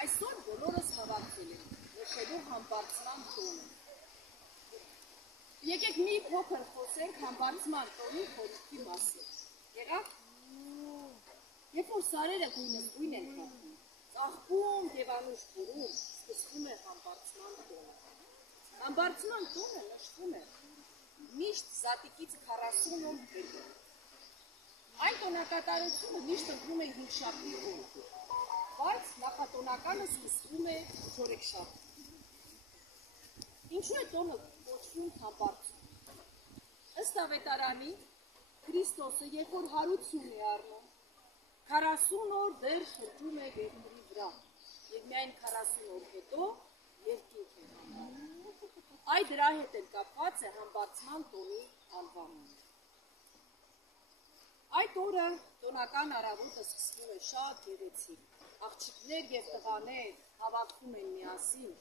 Այսօր բոլորս հավաքվել ենք նշելու համբարձման տոնը։ Եկեք մի փոքր խոսենք համբարձման տոնի խորհրդի մասին։ Եղավ։ Երբ որ սարերը գույնս գույն են խաղում, ծաղկում եւ անուշ փորում, սկսվում է համբարձման տոնը։ Համբարձման տոնը նշվում է միշտ զատիկից 40 օր հետո։ Այն տոնակատարությունը միշտ ընկնում է 5 շաբթի օրը, բայց նախատոնականը սկսվում է չորեքշաբթի։ Ինչու է տոնը կոչվում համբարձում։ Ըստ ավետարանի Քրիստոսը երբ որ հարություն է առնում, 40 օր դեռ շրջում է երկրի վրա եւ միայն 40 օր հետո երկինք է համբարձում։ Այդ դրա հետ էլ կապված է համբարձման տոնի անվանումը։ Այդ օրը տոնական առավոտը սկսվում է շատ գեղեցիկ։ Աղջիկներ եւ տղաներ հավաքվում են միասին,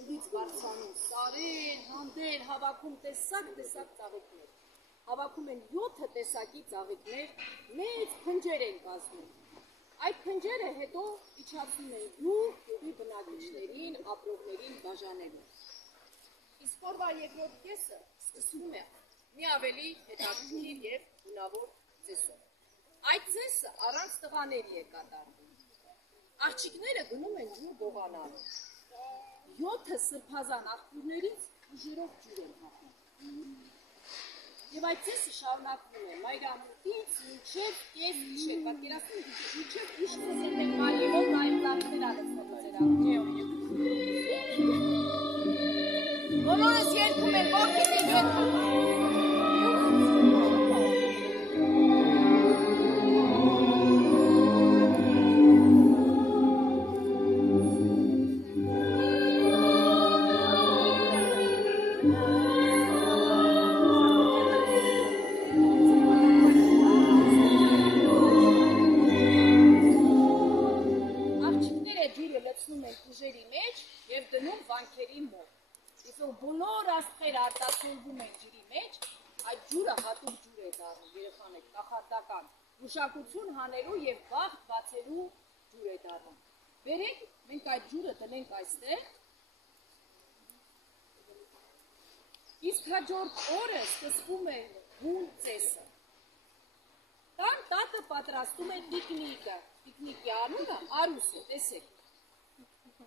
ուղից բարձրանում սարեր, հանդեր, հավաքում տեսակ ծաղիկներ։ Հավաքում են 7 տեսակի ծաղիկներ, մեծ փնջեր են կազմում։ Այդ փնջերը հետո իջացնում են գյուղի բնակիչներին, ապրողներին բաժանելու։ Իսկ օրվա երկրորդ կեսը սկսվում է մի ավելի հետաքրքիր եւ գունավոր ծեսով։ Այդ ծեսը առանց տղաների է կատարվում։ Աղջիկները գնում են ջուր գողանալ։ 7 սրբազան աղբյուրներից ուժերով ջուր են հագում։ Եվ այդ ծեսը շարունակվում է մայրամուտից մինչև կես գիշեր, պատկերացնում եք, մինչև իշխես են մայրերով նայեցակներ արեցնոց բոլորս երգում են, որդիք են երգում։ Ուժերի մեջ եւ դնում վանքերի մոտ։ Իսկ բոլոր աստղերը արտացոլվում են ջրի մեջ, այդ ջուրը հատուկ ջուր է դառնում, երեխաներ, կախարդական, գուշակություն հանելու եւ բախտ բացելու ջուր է դառնում։ Բերեք, մենք այդ ջուրը դնենք այստեղ։ Իսկ հաջորդ օրը սկսվում է հուն ծեսը։ Տան տատը պատրաստում է տիկնիկը։ Տիկնիկի անունը Արուս է, տեսեք։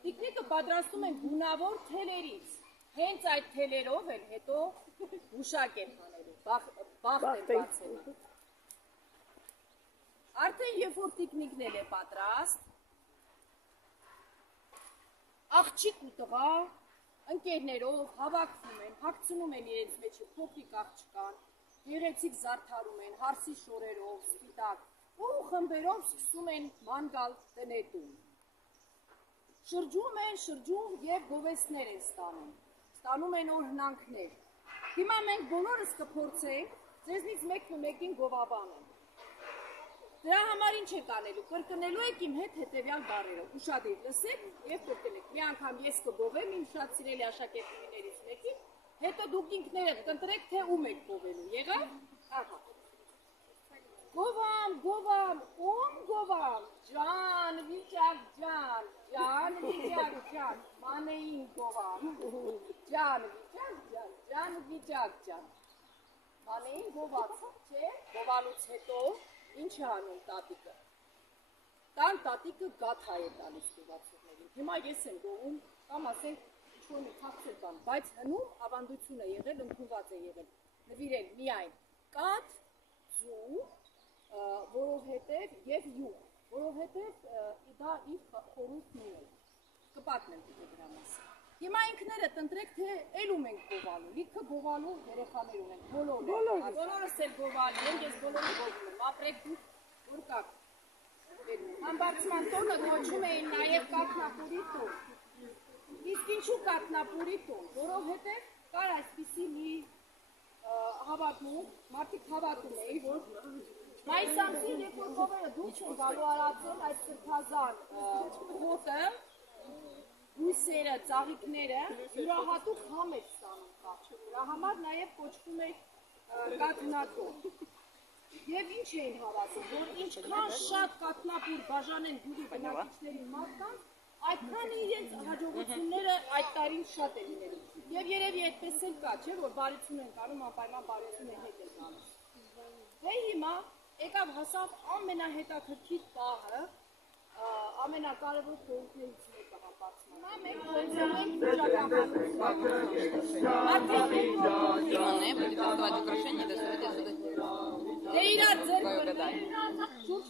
Տիկնիկը պատրաստում են գունավոր թելերից, հենց այդ թելերով էլ հետո հուշակ են հանելու, բախտ են բացելու։ Արդեն երբ որ տիկնիկն էլ է պատրաստ, աղջիկ ու տղա ընկերներով հավաքվում են, հագցնում են իրենց մեջը փոքրիկ աղջկան, գեղեցիկ զարդարում են, հարսի շորերով, սպիտակ, ու խմբերով սկսում են մանգալ տնետում։ Շրջում և գովեստներ են ստանում են օրհնանքներ։ Հիմա մենք բոլորս կփորձենք ձեզնից մեկին գովաբանել։ Դրա համար ինչ եք անելու, կրկնելու եք իմ հետ հետևյալ բառերը, ուշադիր լսեք և կրկնեք։ Մի անգամ ես կգովեմ իմ շատ սիրելի աշակերտուհիներից մեկին, հետո դուք ինքներդ կընտրեք, թե ում եք գովելու, եղավ։ Ահա։ Գովամ, ում գովամ, ջան, վիճակ ջան, ջան, վիճակ ջան, մանեին գովամ, ջան, վիճակ ջան, մանեին գոված, չէ, գովալուց հետո ինչ է անում տատիկը, տան տատիկը գաթա է տալիս գովացողներին, հիմա ես եմ գովում, կամ ասենք իշխորնի քաղցր կան, բայց հնում ավանդություն է եղել, ընդունված է եղել, նվիրել միայն կաթ, ձու, որովհետև և յուղ, որովհետև դա իր խորհուրդն ուներ, կպատմեմ դիտե դրա մասը։ Հիմա ինքներդ ընտրեք, թե էլում ենք գովալու, լիքը գովալու երեխաներ ունենք, բոլորս էլ գովալու են, ես բոլորը գովում եմ, ապրեք դուք, որ կակ։ Համբարձման տոնը կոչում էին նաև կաթնապուրի տոն։ Իսկ ինչու կաթնապուրի տոն, որովհետև կար այսպիսի մի հավատում, մարդիկ հավատում էին, որ մայիս ամսին, երբ որ կովերը դուք չեն գալու արածել այս սրբազան խոտը, հույսերը, ծաղիկները, յուրահատուկ համ էր ստանում կապ։ Դրա համար նաև կոչվում էր կաթնատոն։ Եվ ինչ էին հավատում, որ ինչքան շատ կաթնապուր բաժանեն գյուղի բնակիչների մարդկանց, այդքան իրենց հաջողությունները այդ տարին շատ է լինելու։ Եվ երևի այդպես էլ կա, չէ՞, որ բարություն են կանում, անպայման բարությունը հետ է գալիս։ Դե հիմա եկավ հասավ ամենահետաքրքիր պահը, ամենակարևոր խորհուրդներից մեկը համբարձման։ Հիմա մենք փորձենք Դե իրար ձեր բրդեն, շուրջ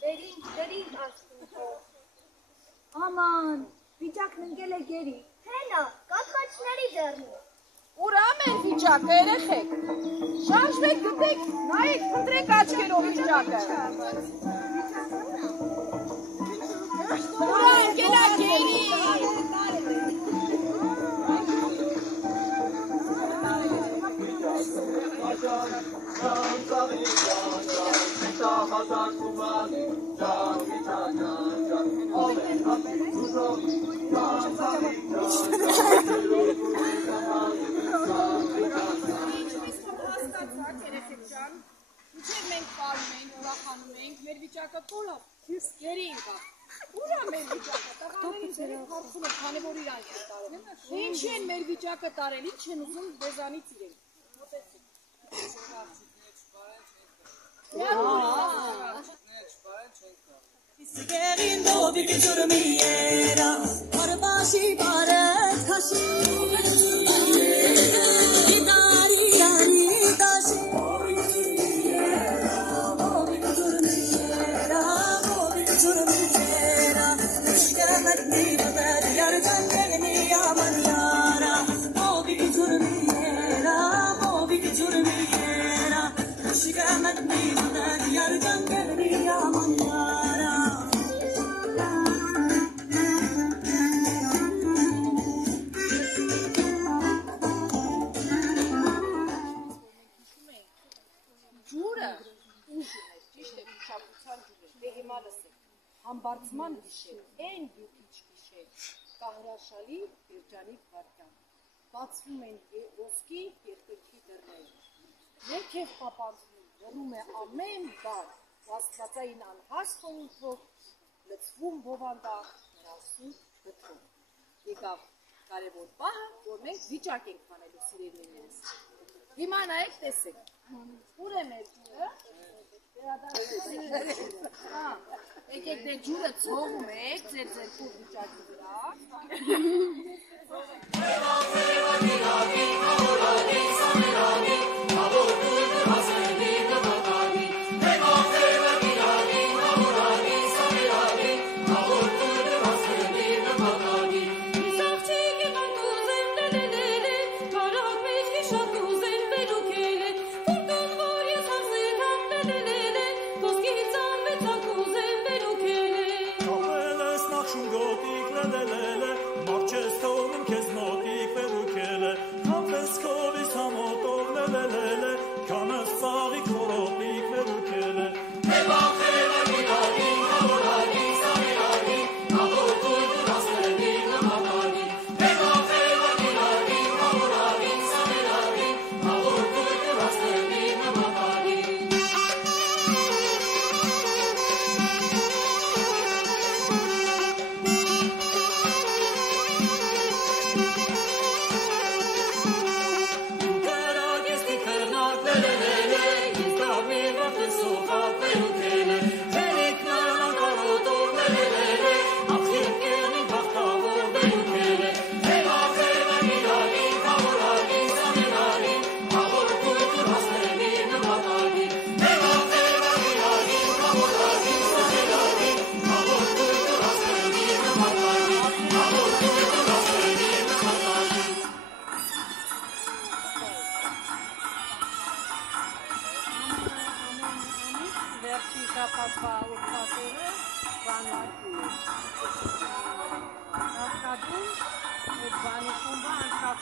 Վերին աստուծո։ Աման, վիճակն ընկել է գերի։ Հենա, կատկաչների դեռնու։ Ուրամ են վիճակը, երեխեք։ Շանժվեք, գտեք, նայեք, խնդրեք աչքերով վիճակը։ Ուրամ ընկել է գերի։ Ինչեր մենք պարում ենք, ուրախանում ենք, մեր վիճակը կորավ, գերի ընկավ։ Ուրա մեր վիճակը, տղաներից երեք հարցում են, քանի որ իրանք են տարել։ Ինչ են մեր վիճակը տարել, ինչ են ուզում դեզանից իրենք։ Սիգերին դոբիկ ջուրմիերա, արբաշի բարդ քաշի, իդարի արի դաշի, դոբիկ ջուրմիերա, նշկամդ նիվդար, յարդան կեղնի աման յարա, դոբիկ ջուրմիերա, նշկամդ նիվդար, յարդան կեղնի աման յարա, Համբարձման գիշեր, են յուքիչ գիշեր, կահրաշալի երջանիկ վարկյան, բացվում են ոսկի երկրքի դռներ, ներքև պապանձվում, հեռում է ամեն բան, աստվածային անհաշ խորհուրդով, լցվում բովանդակ, նրա սուրբ գծով։ Եկավ կարևոր պահը, որ մենք վիճակ ենք հանելու սիրելիներս։ Հիմա նայեք տեսեք, ուր է մեր ջուրը, եկեք դե ջուրը ծովում եք, ձեր ձերքով վիճակի վրա։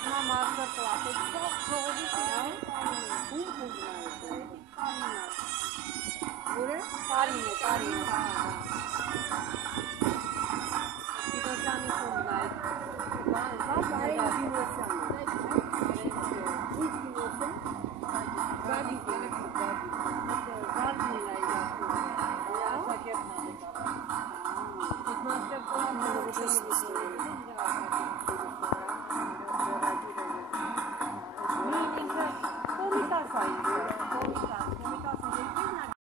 Մամա ասացլա, ժողովի տիրան ում Կարինա։ Ուրը? Կարինը։ Պիրոջանի կողմն այդ։ Բարի դիմոսյան։